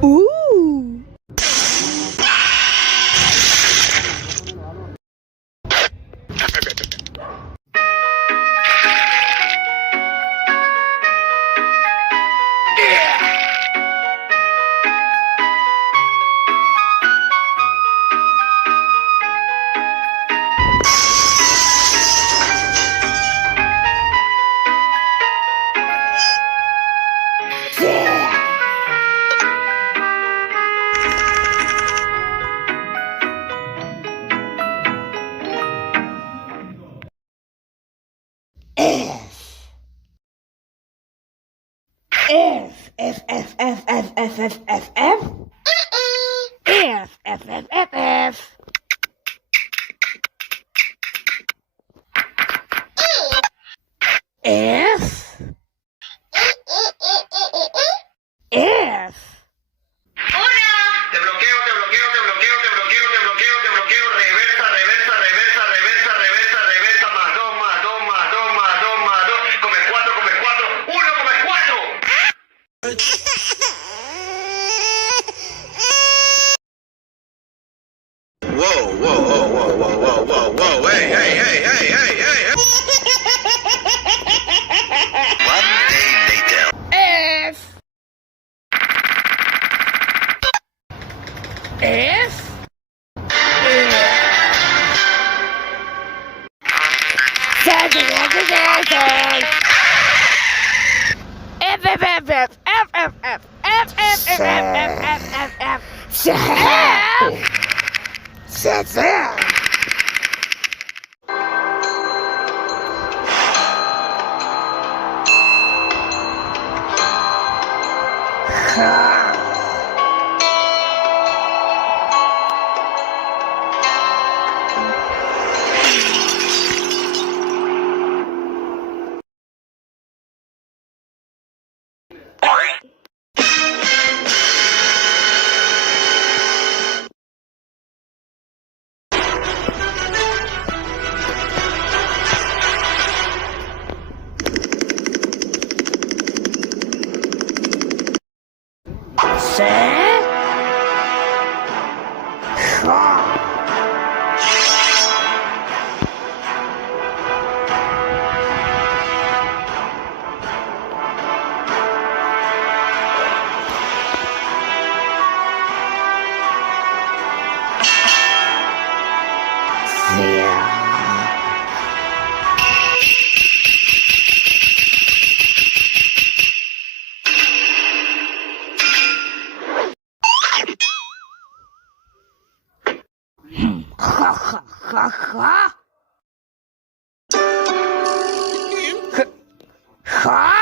Ooh. F F F F F F F F F F F F F F F F. ¡Hola! Te bloqueo, te bloqueo, te bloqueo, te bloqueo, te bloqueo, te bloqueo. Reversa, reversa, reversa, reversa, reversa, reversa. Más dos, más dos, más dos, más dos, más dos. Come cuatro, uno, come cuatro. Whoa, whoa, whoa, whoa, whoa, whoa, whoa, whoa, hey, hey, hey, hey, hey, hey. One day later. F F Ha!